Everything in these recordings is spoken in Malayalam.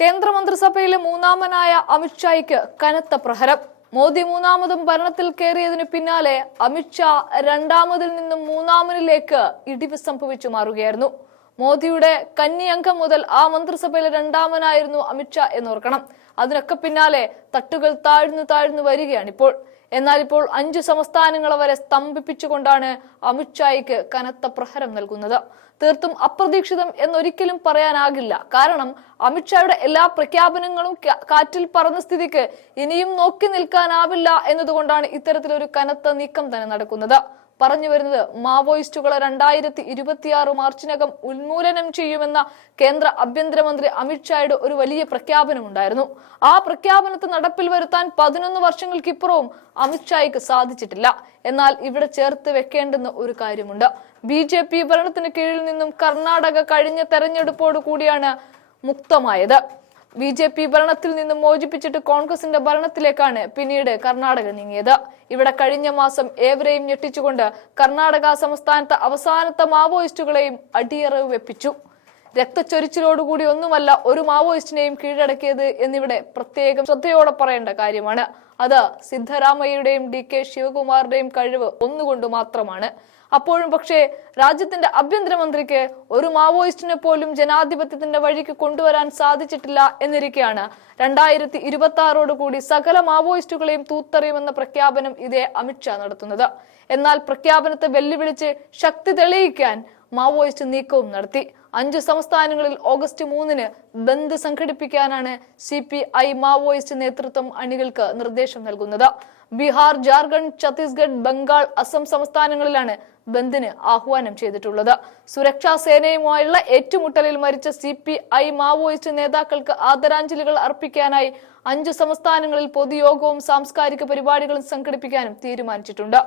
കേന്ദ്രമന്ത്രിസഭയിലെ മൂന്നാമനായ അമിത്ഷായ്ക്ക് കനത്ത പ്രഹരം. മോദി മൂന്നാമതും ഭരണത്തിൽ കയറിയതിനു പിന്നാലെ അമിത്ഷാ രണ്ടാമതിൽ നിന്നും മൂന്നാമനിലേക്ക് ഇടിവ് സംഭവിച്ചു മാറുകയായിരുന്നു. മോദിയുടെ കന്നി അംഗം മുതൽ ആ മന്ത്രിസഭയിലെ രണ്ടാമനായിരുന്നു അമിത്ഷാ എന്നോർക്കണം. അതിനൊക്കെ പിന്നാലെ തട്ടുകൾ താഴ്ന്നു വരികയാണിപ്പോൾ. എന്നാൽ ഇപ്പോൾ 5 സംസ്ഥാനങ്ങളെ വരെ സ്തംഭിപ്പിച്ചുകൊണ്ടാണ് അമിത്ഷായ്ക്ക് കനത്ത പ്രഹരം നൽകുന്നത്. തീർത്തും അപ്രതീക്ഷിതം എന്നൊരിക്കലും പറയാനാകില്ല. കാരണം അമിത്ഷായുടെ എല്ലാ പ്രഖ്യാപനങ്ങളും കാറ്റിൽ പറന്ന സ്ഥിതിക്ക് ഇനിയും നോക്കി നിൽക്കാനാവില്ല എന്നതുകൊണ്ടാണ് ഇത്തരത്തിലൊരു കനത്ത നീക്കം തന്നെ നടക്കുന്നത്. പറഞ്ഞു വരുന്നത് മാവോയിസ്റ്റുകളെ 2026 മാർച്ചിനകം ഉന്മൂലനം ചെയ്യുമെന്ന കേന്ദ്ര ആഭ്യന്തരമന്ത്രി അമിത്ഷായുടെ ഒരു വലിയ പ്രഖ്യാപനമുണ്ടായിരുന്നു. ആ പ്രഖ്യാപനത്തെ നടപ്പിൽ വരുത്താൻ 11 വർഷങ്ങൾക്കിപ്പുറവും അമിത്ഷായ്ക്ക് സാധിച്ചിട്ടില്ല. എന്നാൽ ഇവിടെ ചേർത്ത് വെക്കേണ്ടുന്ന ഒരു കാര്യമുണ്ട്. BJP ഭരണത്തിന് കീഴിൽ നിന്നും കർണാടക കഴിഞ്ഞ തെരഞ്ഞെടുപ്പോടു കൂടിയാണ് മുക്തമായത്. BJP ഭരണത്തിൽ നിന്നും മോചിപ്പിച്ചിട്ട് കോൺഗ്രസിന്റെ ഭരണത്തിലേക്കാണ് പിന്നീട് കർണാടക നീങ്ങിയത്. ഇവിടെ കഴിഞ്ഞ മാസം ഏവരെയും ഞെട്ടിച്ചുകൊണ്ട് കർണാടക സംസ്ഥാനത്തെ അവസാനത്തെ മാവോയിസ്റ്റുകളെയും അടിയറവ് വെപ്പിച്ചു. രക്തച്ചൊരിച്ചിലോടുകൂടി ഒന്നുമല്ല ഒരു മാവോയിസ്റ്റിനെയും കീഴടക്കിയത് എന്നിവിടെ പ്രത്യേകം ശ്രദ്ധയോടെ പറയേണ്ട കാര്യമാണ്. അത് സിദ്ധരാമയ്യയുടെയും DK ശിവകുമാറിന്റെയും കഴിവ് ഒന്നുകൊണ്ട് മാത്രമാണ്. അപ്പോഴും പക്ഷേ രാജ്യത്തിന്റെ ആഭ്യന്തരമന്ത്രിക്ക് ഒരു മാവോയിസ്റ്റിനെ പോലും ജനാധിപത്യത്തിന്റെ വഴിക്ക് കൊണ്ടുവരാൻ സാധിച്ചിട്ടില്ല എന്നിരിക്കെയാണ് 2026 കൂടി സകല മാവോയിസ്റ്റുകളെയും തൂത്തെറിയുമെന്ന പ്രഖ്യാപനം ഇതേ അമിത്ഷാ നടത്തുന്നത്. എന്നാൽ പ്രഖ്യാപനത്തെ വെല്ലുവിളിച്ച് ശക്തി തെളിയിക്കാൻ മാവോയിസ്റ്റ് നീക്കവും നടത്തി. 5 സംസ്ഥാനങ്ങളിൽ ഓഗസ്റ്റ് 3-ന് ബന്ദ് സംഘടിപ്പിക്കാനാണ് CPI മാവോയിസ്റ്റ് നേതൃത്വം അണികൾക്ക് നിർദ്ദേശം നൽകുന്നത്. ബീഹാർ, ജാർഖണ്ഡ്, ഛത്തീസ്ഗഡ്, ബംഗാൾ, അസം സംസ്ഥാനങ്ങളിലാണ് ബന്ദിന് ആഹ്വാനം ചെയ്തിട്ടുള്ളത്. സുരക്ഷാ സേനയുമായുള്ള ഏറ്റുമുട്ടലിൽ മരിച്ച CPI മാവോയിസ്റ്റ് നേതാക്കൾക്ക് ആദരാഞ്ജലികൾ അർപ്പിക്കാനായി 5 സംസ്ഥാനങ്ങളിൽ പൊതുയോഗവും സാംസ്കാരിക പരിപാടികളും സംഘടിപ്പിക്കാനും തീരുമാനിച്ചിട്ടുണ്ട്.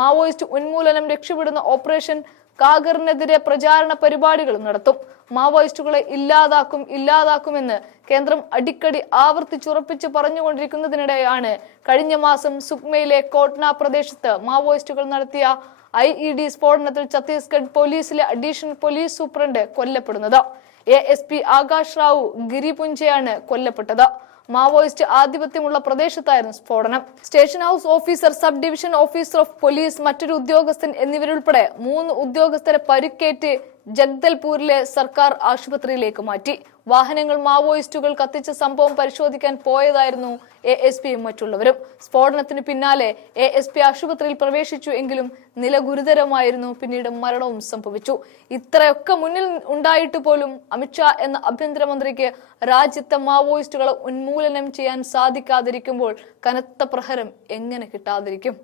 മാവോയിസ്റ്റ് ഉന്മൂലനം ലക്ഷ്യമിടുന്ന ഓപ്പറേഷൻ കാഗറിനെതിരെ പ്രചാരണ പരിപാടികളും നടത്തും. മാവോയിസ്റ്റുകളെ ഇല്ലാതാക്കുമെന്ന് കേന്ദ്രം അടിക്കടി ആവർത്തിച്ചുറപ്പിച്ച് പറഞ്ഞുകൊണ്ടിരിക്കുന്നതിനിടെയാണ് കഴിഞ്ഞ മാസം സുക്മയിലെ കോട്ന പ്രദേശത്ത് മാവോയിസ്റ്റുകൾ നടത്തിയ IED സ്ഫോടനത്തിൽ ഛത്തീസ്ഗഡ് പോലീസിലെ അഡീഷണൽ പോലീസ് സൂപ്രണ്ട് കൊല്ലപ്പെടുന്നത്. ASP ആകാശ് റാവു ഗിരിപുഞ്ചയാണ് കൊല്ലപ്പെട്ടത്. മാവോയിസ്റ്റ് ആധിപത്യമുള്ള പ്രദേശത്തായിരുന്നു സ്ഫോടനം. Station house officer, sub division officer of police, മറ്റൊരു ഉദ്യോഗസ്ഥൻ എന്നിവരുൾപ്പെടെ 3 ഉദ്യോഗസ്ഥരെ പരിക്കേറ്റ് ജഗ്ദൽപൂരിലെ സർക്കാർ ആശുപത്രിയിലേക്ക് മാറ്റി. വാഹനങ്ങൾ മാവോയിസ്റ്റുകൾ കത്തിച്ച സംഭവം പരിശോധിക്കാൻ പോയതായിരുന്നു ASPയും മറ്റുള്ളവരും. സ്ഫോടനത്തിന് പിന്നാലെ ASP ആശുപത്രിയിൽ പ്രവേശിച്ചു എങ്കിലും നില ഗുരുതരമായിരുന്നു. പിന്നീട് മരണവും സംഭവിച്ചു. ഇത്രയൊക്കെ മുന്നിൽ ഉണ്ടായിട്ട് പോലും അമിത്ഷാ എന്ന ആഭ്യന്തരമന്ത്രിക്ക് രാജ്യത്തെ മാവോയിസ്റ്റുകളെ ഉന്മൂലനം ചെയ്യാൻ സാധിക്കാതിരിക്കുമ്പോൾ കനത്ത പ്രഹരം എങ്ങനെ കിട്ടാതിരിക്കും?